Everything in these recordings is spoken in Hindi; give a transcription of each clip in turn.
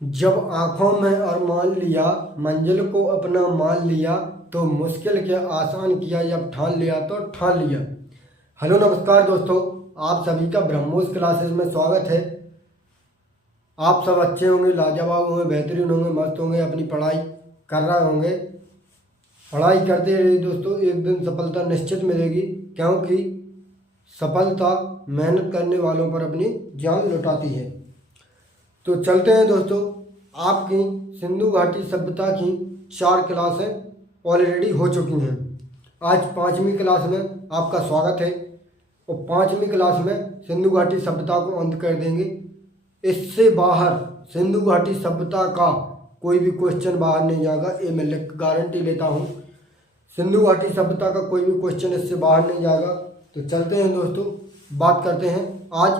जब आंखों में अरमान लिया, मंजिल को अपना मान लिया, तो मुश्किल के आसान किया, जब ठान लिया तो ठान लिया। हेलो नमस्कार दोस्तों, आप सभी का ब्रह्मोस क्लासेस में स्वागत है। आप सब अच्छे होंगे, लाजवाब होंगे, बेहतरीन होंगे, मस्त होंगे, अपनी पढ़ाई कर रहे होंगे। पढ़ाई करते रहिए दोस्तों, एक दिन सफलता निश्चित मिलेगी, क्योंकि सफलता मेहनत करने वालों पर अपनी जान लुटाती है। तो चलते हैं दोस्तों, आपकी सिंधु घाटी सभ्यता की 4 क्लासें ऑलरेडी हो चुकी हैं। आज 5वीं क्लास में आपका स्वागत है और 5वीं क्लास में सिंधु घाटी सभ्यता को अंत कर देंगे। इससे बाहर सिंधु घाटी सभ्यता का कोई भी क्वेश्चन बाहर नहीं जाएगा, ये मैं गारंटी लेता हूँ। सिंधु घाटी सभ्यता का कोई भी क्वेश्चन इससे बाहर नहीं जाएगा। तो चलते हैं दोस्तों, बात करते हैं। आज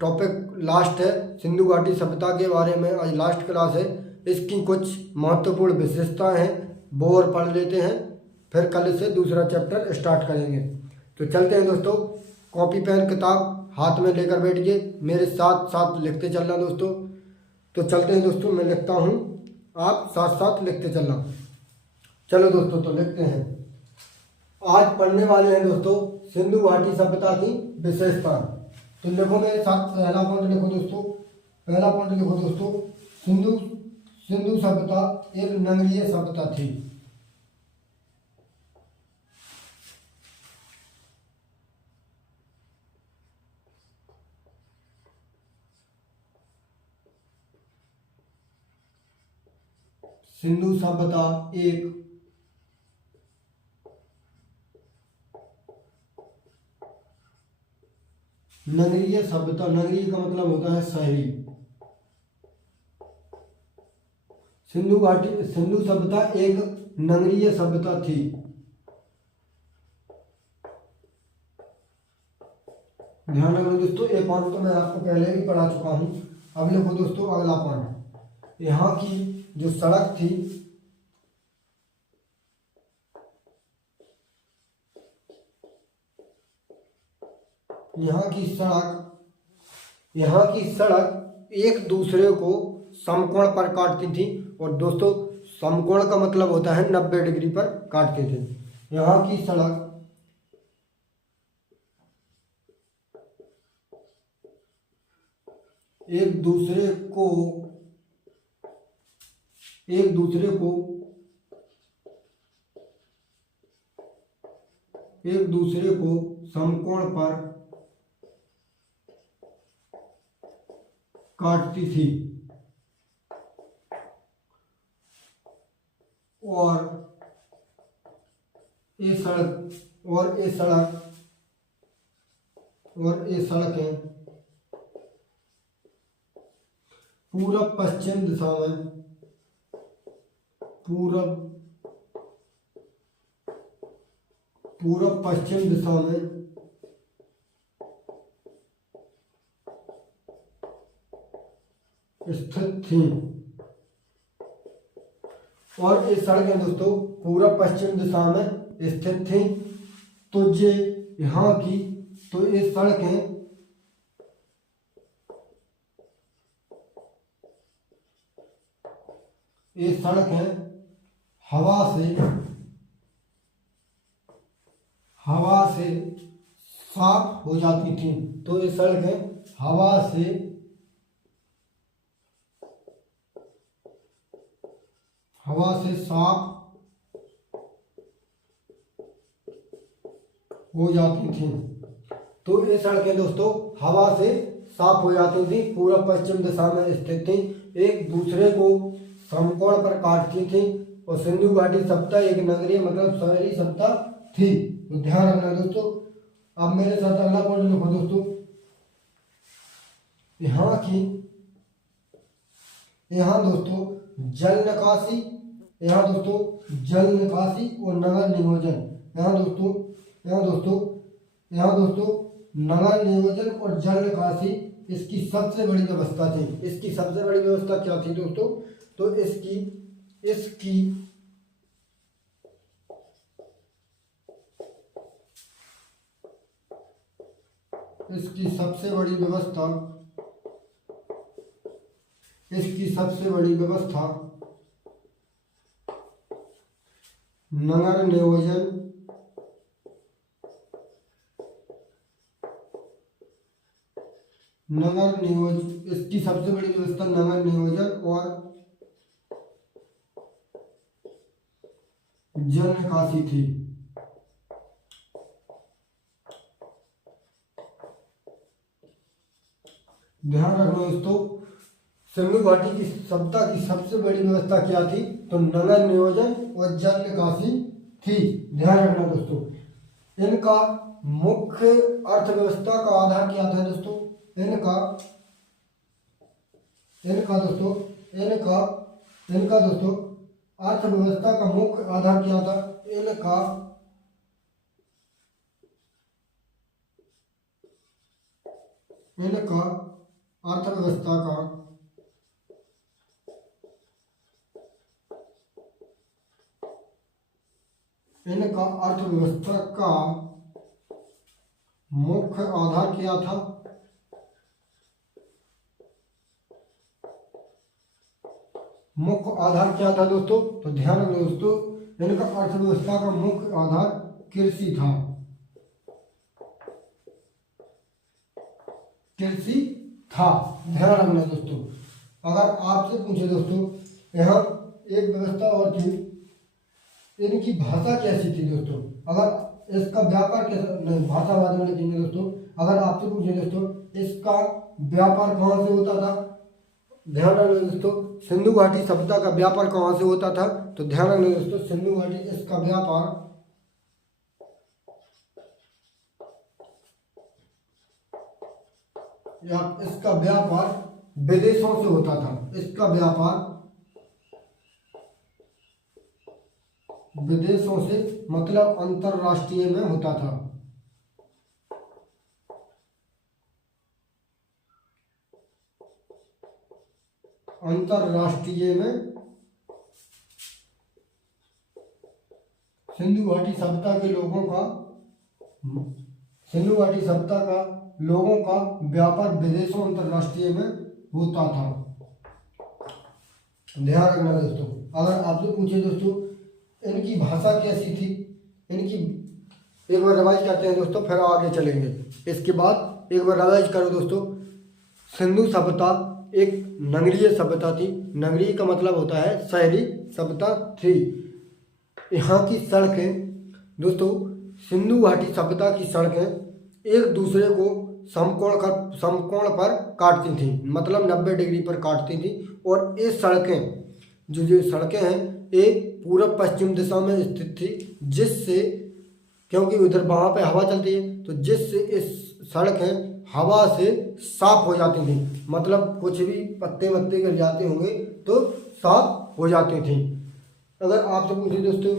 टॉपिक लास्ट है, सिंधु घाटी सभ्यता के बारे में आज लास्ट क्लास है। इसकी कुछ महत्वपूर्ण विशेषताएं हैं, वो और पढ़ लेते हैं, फिर कल से दूसरा चैप्टर स्टार्ट करेंगे। तो चलते हैं दोस्तों, कॉपी पेन किताब हाथ में लेकर बैठिए, मेरे साथ साथ लिखते चलना दोस्तों। तो चलते हैं दोस्तों, मैं लिखता हूँ, आप साथ साथ लिखते चलना। चलो दोस्तों, तो लिखते हैं। आज पढ़ने वाले हैं दोस्तों सिंधु घाटी सभ्यता की विशेषता। तो लिखो मेरे साथ, पहला पॉइंट लिखो दोस्तों। पहला पॉइंट लिखो दोस्तों, सिंधु सिंधु सभ्यता एक नगरीय सभ्यता थी। सिंधु सभ्यता एक नगरीय सभ्यता, नगरीय का मतलब होता है शहरी। सिंधु सभ्यता एक नगरीय सभ्यता थी। ध्यान रखना दोस्तों, ये पॉइंट तो मैं आपको पहले भी पढ़ा चुका हूं। अब लिखो दोस्तों अगला पॉइंट। यहाँ की जो सड़क थी, यहाँ की सड़क एक दूसरे को समकोण पर काटती थी। और दोस्तों, समकोण का मतलब होता है 90 डिग्री पर काटते थे। यहाँ की सड़क एक दूसरे को समकोण पर काटती थी। और ये सड़कें पूरब पश्चिम दिशा में स्थित थी। और ये सड़कें दोस्तों पूरब पश्चिम दिशा में स्थित थी। तो ये यहाँ की ये सड़कें हवा से साफ हो जाती थी। तो ये सड़कें हवा से साफ हो जाती थी। तो ये सड़कें दोस्तों हवा से साफ हो जाती थी, पूर्व पश्चिम दिशा में स्थित थी, एक दूसरे को समकोण पर काटती थी। और सिंधु घाटी सभ्यता एक नगरीय मतलब शहरी सभ्यता थी। तो ध्यान रखना दोस्तों। अब मेरे साथ अगला पॉइंट लिखो दोस्तों। यहाँ दोस्तों जल निकासी और नगर नियोजन। यहाँ दोस्तों नगर नियोजन और जल निकासी इसकी सबसे बड़ी व्यवस्था थी। इसकी सबसे बड़ी व्यवस्था क्या थी दोस्तों? तो इसकी सबसे बड़ी व्यवस्था इसकी सबसे बड़ी व्यवस्था नगर नियोजन इसकी सबसे बड़ी व्यवस्था नगर नियोजन और जल निकासी थी। ध्यान रखना दोस्तों, सिंधु घाटी की सभ्यता की सबसे बड़ी व्यवस्था क्या थी? तो नगर नियोजन और जल निकासी थी। ध्यान रखना दोस्तों, इनका मुख्य अर्थव्यवस्था का आधार क्या था दोस्तों? इनका दोस्तों अर्थव्यवस्था का मुख्य आधार क्या था? इनका अर्थव्यवस्था का मुख्य आधार क्या था? मुख्य आधार क्या था दोस्तों? तो ध्यान रखना दोस्तों, इनका अर्थव्यवस्था का मुख्य आधार कृषि था। ध्यान रखना दोस्तों, अगर आपसे पूछे दोस्तों, यहाँ एक व्यवस्था और थी, इनकी भाषा कैसी थी दोस्तों? अगर इसका व्यापार कैसा, नहीं भाषा बाद में लिखेंगे दोस्तों। अगर आपसे पूछे दोस्तों, इसका व्यापार कहाँ से होता था? ध्यान रखना दोस्तों, सिंधु घाटी सभ्यता का व्यापार कहाँ से होता था? तो ध्यान रखना दोस्तों, सिंधु घाटी इसका व्यापार विदेशों से होता था। इसका व्यापार विदेशों से मतलब अंतरराष्ट्रीय में होता था। अंतरराष्ट्रीय में सिंधु घाटी सभ्यता के लोगों का व्यापार विदेशों अंतरराष्ट्रीय में होता था। ध्यान रखना दोस्तों, अगर आपसे पूछे दोस्तों, इनकी भाषा कैसी थी? इनकी एक बार रिवाइज करते हैं दोस्तों, फिर आगे चलेंगे। इसके बाद एक बार रिवाइज करो दोस्तों। सिंधु सभ्यता एक नगरीय सभ्यता थी। नगरीय का मतलब होता है शहरी सभ्यता थी। यहाँ की सड़कें दोस्तों, सिंधु घाटी सभ्यता की सड़कें एक दूसरे को समकोण पर काटती थी, मतलब 90 डिग्री पर काटती थी। और ये सड़कें जो सड़कें हैं, ये पूर्व पश्चिम दिशा में स्थित थी, जिससे क्योंकि उधर वहाँ पे हवा चलती है, तो जिससे इस सड़कें हवा से साफ हो जाती थी। मतलब कुछ भी पत्ते वत्ते गिर जाते होंगे तो साफ हो जाती थी। अगर आपसे पूछे दोस्तों,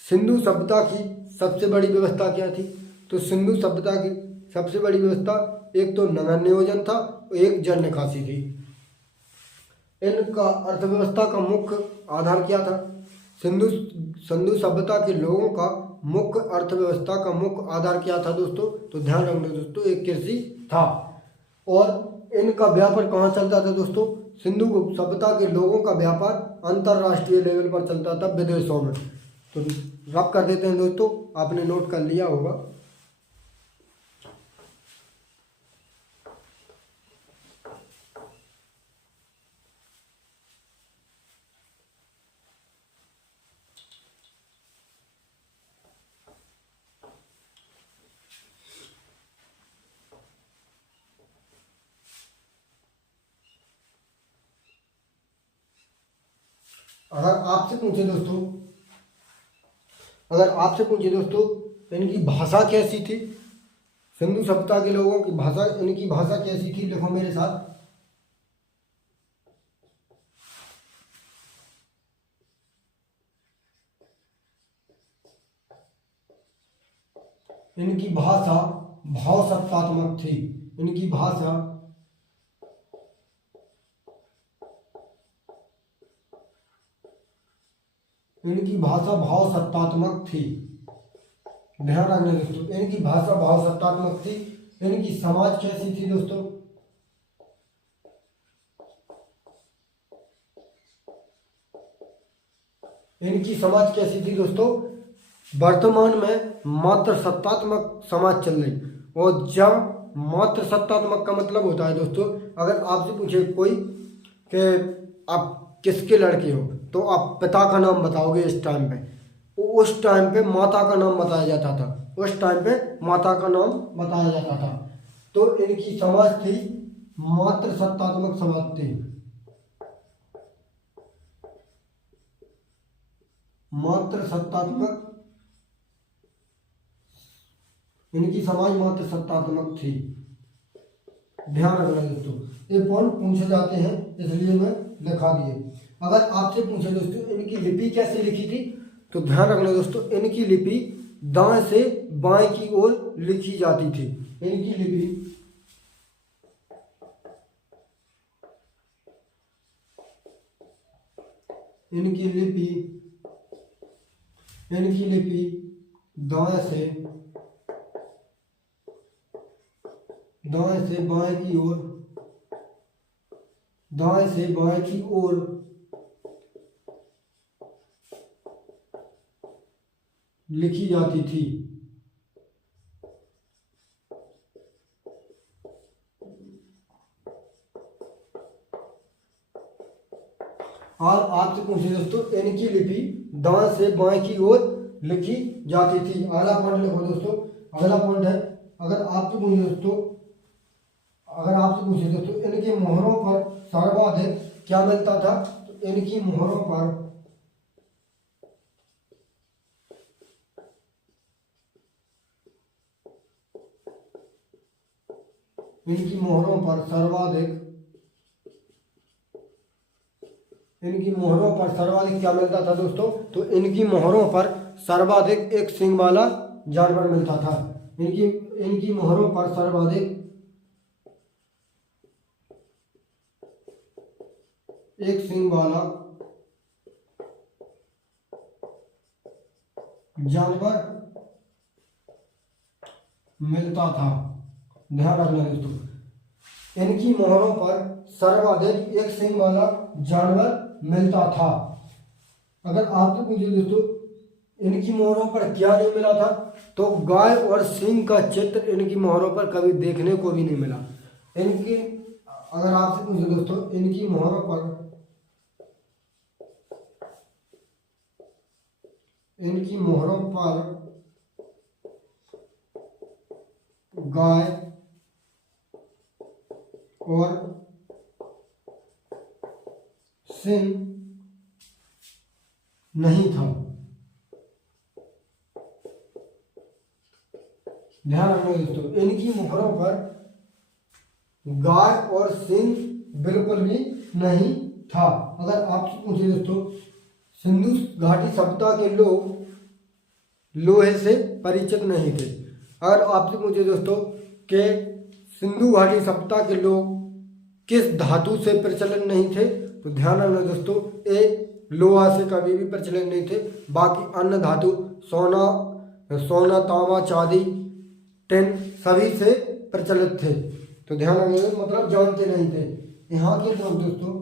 सिंधु सभ्यता की सबसे बड़ी व्यवस्था क्या थी? तो सिंधु सभ्यता की सबसे बड़ी व्यवस्था एक तो नगर नियोजन था, एक जल निकासी थी। इनका अर्थव्यवस्था का मुख्य आधार क्या था? सिंधु सभ्यता के लोगों का मुख्य अर्थव्यवस्था का मुख्य आधार क्या था दोस्तों? तो ध्यान रखना दोस्तों, एक कृषि था। और इनका व्यापार कहाँ चलता था दोस्तों? सिंधु सभ्यता के लोगों का व्यापार अंतरराष्ट्रीय लेवल पर चलता था, विदेशों में। तो रब कर देते हैं दोस्तों, आपने नोट कर लिया होगा। अगर आपसे पूछे दोस्तों, इनकी भाषा कैसी थी? सिंधु सभ्यता के लोगों की भाषा, इनकी भाषा कैसी थी? लिखो मेरे साथ। इनकी भाषा भावसत्तात्मक थी। इनकी भाषा भावसत्तात्मक थी। ध्यान रखना दोस्तों, इनकी भाषा भावसत्तात्मक थी। इनकी समाज कैसी थी दोस्तों? इनकी समाज कैसी थी दोस्तों? वर्तमान में मात्र सत्तात्मक समाज चल रही। और जब मात्र सत्तात्मक का मतलब होता है दोस्तों, अगर आपसे पूछे कोई कि आप किसके लड़के हो, तो आप पिता का नाम बताओगे इस टाइम पे। उस टाइम पे माता का नाम बताया जाता था, उस टाइम पे माता का नाम बताया जाता था। तो इनकी समाज थी मात्र सत्तात्मक समाज थी, मात्र सत्तात्मक। इनकी समाज मात्र सत्तात्मक थी। ध्यान रखना दोस्तों, ये पॉइंट पूछे जाते हैं इसलिए मैं लिखा दिए। अगर आपसे पूछे दोस्तों इनकी लिपि कैसे लिखी थी, तो ध्यान रखना दोस्तों, इनकी लिपि दाएं से बाएं की ओर लिखी जाती थी। इनकी लिपि इनकी लिपि इनकी लिपि दाएं से बाएं की ओर, दाएं से बाएं की ओर लिखी जाती थी। और आपसे पूछे दोस्तों इनकी लिपि दाएं से बाएं की ओर लिखी जाती थी। अगला पॉइंट लिखो दोस्तों, अगला पॉइंट है, अगर आपसे पूछे दोस्तों इनके मोहरों पर सर्वाधिक क्या मिलता था, तो इनकी मोहरों पर सर्वाधिक क्या मिलता था दोस्तों, तो इनकी मोहरों पर सर्वाधिक एक सींग वाला जानवर मिलता था। इनकी मोहरों पर सर्वाधिक एक सींग वाला जानवर मिलता था। ध्यान रखना दोस्तों, इनकी मोहरों पर सर्वाधिक एक सींग वाला जानवर मिलता था। अगर आपसे पूछे दोस्तों इनकी मोहरों पर क्या नहीं मिला था, तो गाय और सिंह का चित्र इनकी मोहरों पर कभी देखने को भी नहीं मिला। इनकी अगर आपसे पूछे दोस्तों इनकी मोहरों पर गाय और सिंह नहीं था। ध्यान रखना दोस्तों, इनकी मोहरों पर गाय और सिंह बिल्कुल भी नहीं था। अगर आपसे पूछे दोस्तों सिंधु घाटी सभ्यता के लोग लोहे से परिचित नहीं थे। अगर आपसे पूछे दोस्तों कि सिंधु घाटी सभ्यता के लोग किस धातु से प्रचलित नहीं थे, तो ध्यान रखना दोस्तों, ए लोहा से कभी भी प्रचलित नहीं थे। बाकी अन्य धातु सोना तांबा चांदी टिन सभी से प्रचलित थे। तो ध्यान रखना, मतलब जानते नहीं थे। यहाँ के लोग दोस्तों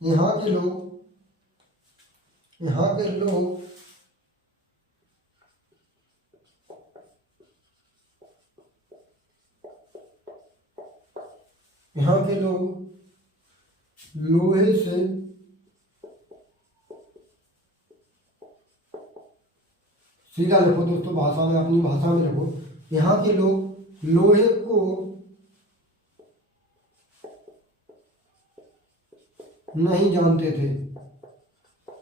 यहाँ के लोग यहाँ के लोग लोहे से सीधा लिखो दोस्तों, भाषा में अपनी भाषा में लिखो। यहाँ के लोग लोहे को नहीं जानते थे।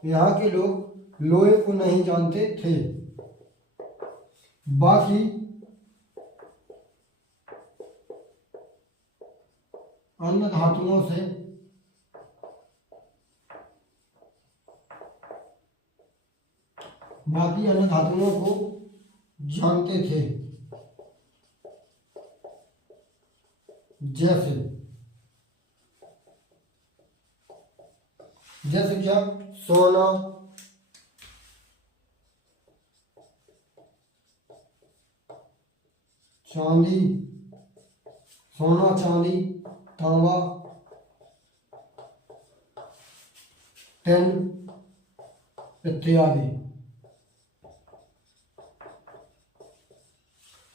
यहाँ के लोग लोहे को नहीं जानते थे। बाकी अन्य धातुओं से को जानते थे। जैसे क्या, सोना चांदी तांबा टिन इत्यादि।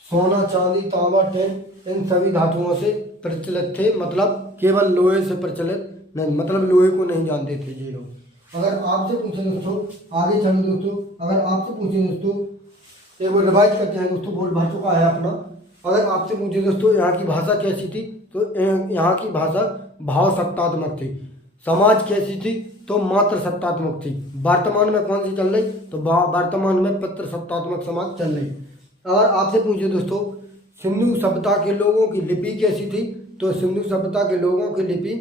सोना, चांदी, तांबा, टिन इन सभी धातुओं से प्रचलित थे, मतलब केवल लोहे से प्रचलित नहीं, मतलब लोहे को नहीं जानते थे ये लोग। अगर आपसे पूछे दोस्तों, आगे चलो दोस्तों, अगर आपसे पूछे दोस्तों, एक बार रिवाइज करते हैं दोस्तों, बोर्ड भर चुका है अपना। अगर आपसे पूछे दोस्तों यहाँ की भाषा कैसी थी, तो यहाँ की भाषा भाव सत्तात्मक थी। समाज कैसी थी, तो मात्र सत्तात्मक थी। वर्तमान में कौन सी चल रही, तो वर्तमान में पितृ सत्तात्मक समाज चल रही। अगर आपसे पूछे दोस्तों सिंधु सभ्यता के लोगों की लिपि कैसी थी, तो सिंधु सभ्यता के लोगों की लिपि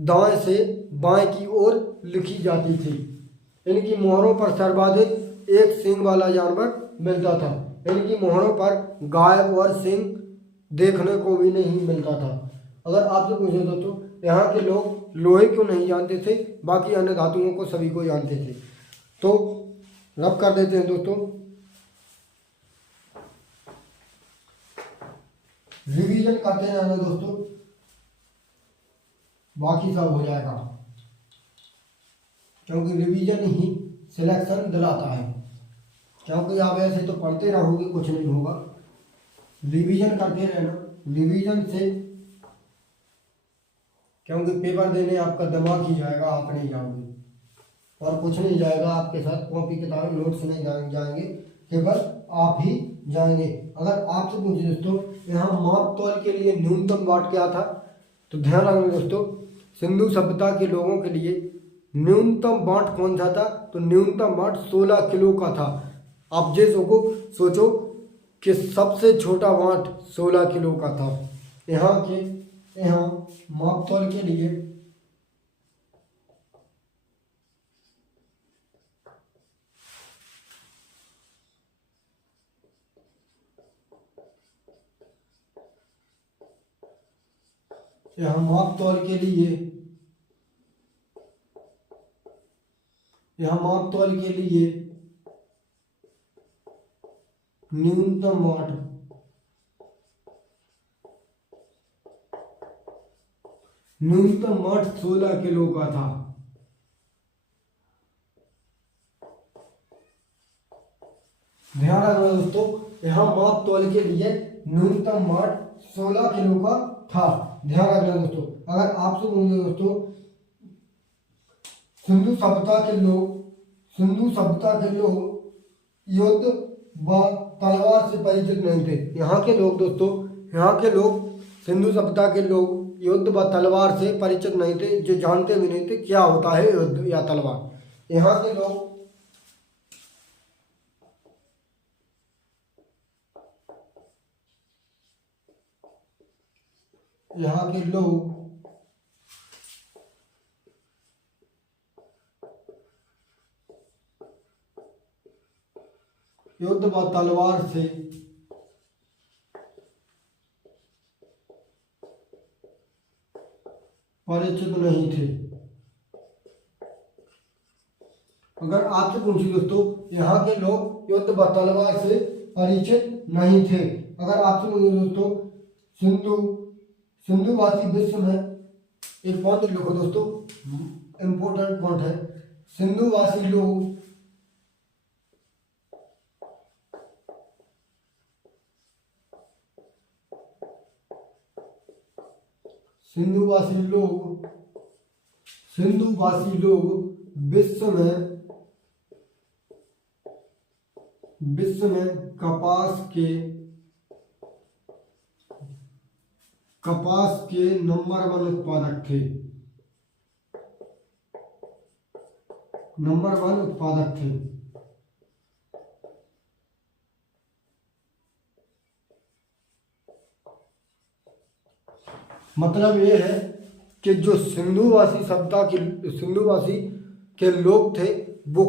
दाएं से बाएं की ओर लिखी जाती थी। इनकी मोहरों पर सर्वाधिक एक सींग वाला जानवर मिलता था। इनकी मोहरों पर गाय और सींग देखने को भी नहीं मिलता था। अगर आपसे पूछे दोस्तों यहाँ के लोग लोहे को नहीं जानते थे, बाकी अन्य धातुओं को सभी को जानते थे। तो रब कर देते हैं दोस्तों, रिवीजन करते रहना दोस्तों, बाकी सब हो जाएगा, क्योंकि रिवीजन ही सिलेक्शन दिलाता है। क्योंकि आप ऐसे तो पढ़ते रहोगे कुछ नहीं होगा, रिवीजन करते रहना। रिवीजन से क्योंकि पेपर देने आपका दिमाग ही जाएगा, आप नहीं जाओगे और कुछ नहीं जाएगा आपके साथ, कॉपी किताब नोट्स नहीं जाएंगे, केवल आप ही जाएंगे। अगर आपसे पूछे दोस्तों यहाँ माप तौल के लिए न्यूनतम वाट क्या था, तो ध्यान रखना दोस्तों, सिंधु सभ्यता के लोगों के लिए न्यूनतम वाट कौन सा था, तो न्यूनतम वाट 16 किलो का था। आप जैसों को सोचो कि सबसे छोटा वाट 16 किलो का था। यहाँ माप तौल के लिए न्यूनतम वाट 16 किलो का था। ध्यान रखना दोस्तों, यहाँ माप तौल के लिए न्यूनतम वाट 16 किलो का था। ध्यान रखना दोस्तों। अगर आपसे पूछे दोस्तों सिंधु सभ्यता के लोग युद्ध व तलवार से परिचित नहीं थे। यहाँ के लोग सिंधु सभ्यता के लोग युद्ध व तलवार से परिचित नहीं थे, जो जानते भी नहीं थे क्या होता है युद्ध या तलवार। यहाँ के लोग युद्ध व तलवार से परिचित नहीं थे। अगर आपसे पूछे दोस्तों यहाँ के लोग युद्ध व तलवार से परिचित नहीं थे। अगर आपसे पूछे दोस्तों सिंधुवासी विश्व में, एक पॉइंट लिखो दोस्तों, इंपॉर्टेंट पॉइंट है, सिंधुवासी लोग विश्व में कपास के नंबर 1 उत्पादक थे। मतलब ये है कि जो सिंधुवासी के लोग थे, वो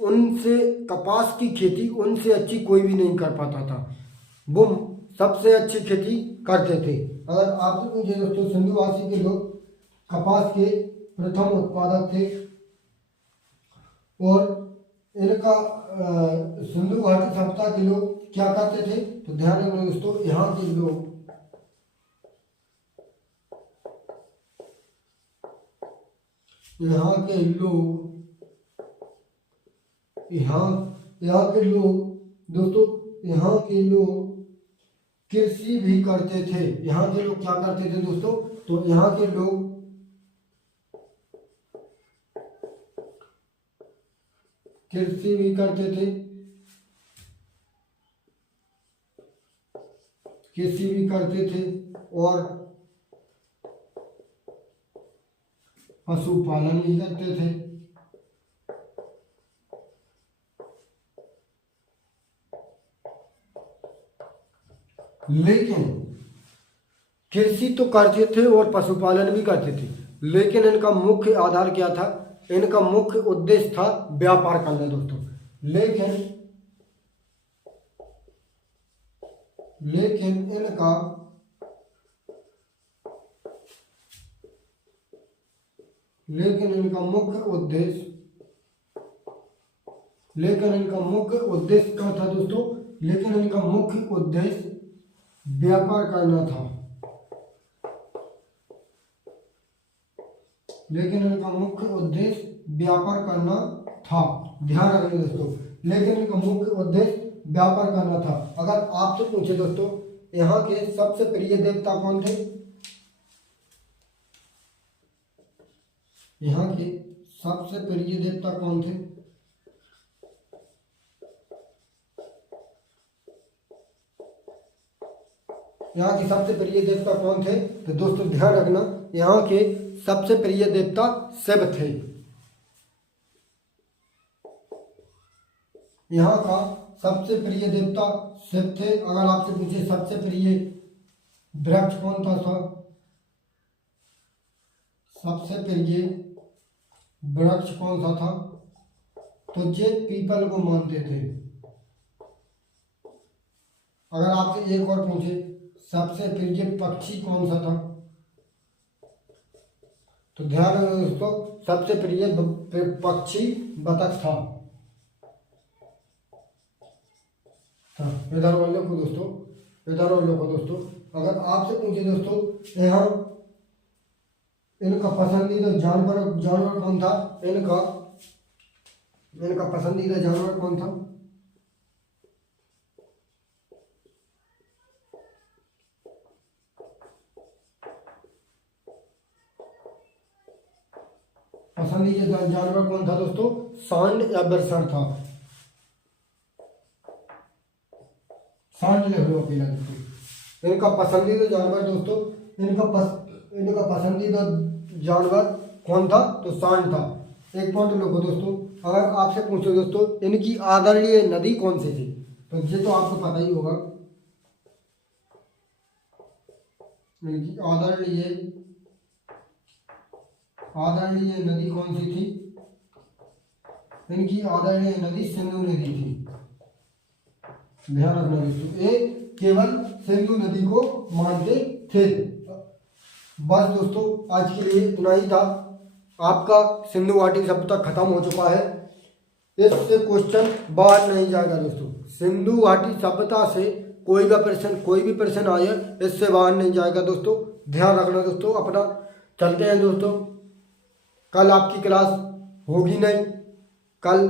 उनसे कपास की खेती उनसे अच्छी कोई भी नहीं कर पाता था, वो सबसे अच्छी खेती करते थे। अगर आपसे पूछे दोस्तों सिंधुवासी के लोग कपास के प्रथम उत्पादक थे और इनका सिंधु घाटी सभ्यता के लोग क्या करते थे, तो ध्यान रखना दोस्तों, यहाँ के लोग यहाँ के लोग यहाँ यहाँ के लोग दोस्तों, यहाँ के लोग कृषि भी करते थे। यहाँ के लोग क्या करते थे दोस्तों? तो यहाँ के लोग कृषि भी करते थे, कृषि भी करते थे और पशुपालन भी करते थे। लेकिन कृषि तो करते थे और पशुपालन भी करते थे, लेकिन इनका मुख्य आधार क्या था? इनका मुख्य उद्देश्य था व्यापार करना दोस्तों। लेकिन इनका मुख्य उद्देश्य क्या था दोस्तों? लेकिन इनका मुख्य उद्देश्य व्यापार करना था। ध्यान रखना दोस्तों, लेकिन इनका मुख्य उद्देश्य व्यापार करना था। अगर आपसे पूछे दोस्तों, यहाँ के सबसे प्रिय देवता कौन थे? यहाँ के सबसे प्रिय देवता कौन थे? यहाँ के सबसे प्रिय देवता कौन थे? तो दोस्तों ध्यान रखना, यहाँ के सबसे प्रिय देवता शिव थे। यहाँ का सबसे प्रिय देवता शिव थे। अगर आपसे पूछे सबसे प्रिय वृक्ष कौन था सर? सबसे प्रिय वृक्ष कौन सा था? तो ये पीपल को मानते थे। अगर आपसे एक और पूछे सबसे प्रिय पक्षी कौन सा था? तो ध्यान रखना दोस्तों, सबसे प्रिय पक्षी बतख था। इधर और लिखो दोस्तों, अगर आपसे पूछे दोस्तों यहाँ इनका पसंदीदा जानवर कौन था? इनका पसंदीदा जानवर कौन था? पसंदीदा जानवर कौन था दोस्तों? सांड या बरसर था। सांड लिख लो अकेला दोस्तों। इनका पसंदीदा जानवर दोस्तों, इनका पसंदीदा जानवर कौन था? तो सांड था। एक पॉइंट लिखो दोस्तों। अगर आपसे पूछो दोस्तों इनकी आदरणीय नदी कौन सी थी? तो ये तो आपको पता ही होगा। इनकी आदरणीय नदी कौन सी थी? इनकी आदरणीय नदी सिंधु नदी थी। ध्यान रखना दोस्तों, ये केवल सिंधु नदी को मानते थे। बस दोस्तों आज के लिए इतना ही था। आपका सिंधु घाटी सभ्यता खत्म हो चुका है। इससे क्वेश्चन बाहर नहीं जाएगा दोस्तों। सिंधु घाटी सभ्यता से कोई भी प्रश्न आए इससे बाहर नहीं जाएगा दोस्तों। ध्यान रखना दोस्तों अपना। चलते हैं दोस्तों, कल आपकी क्लास होगी नहीं, कल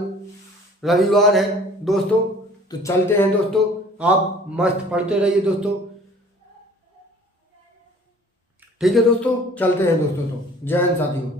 रविवार है दोस्तों। तो चलते हैं दोस्तों, आप मस्त पढ़ते रहिए दोस्तों। ठीक है दोस्तों, चलते हैं दोस्तों। तो जय हिंद साथियों।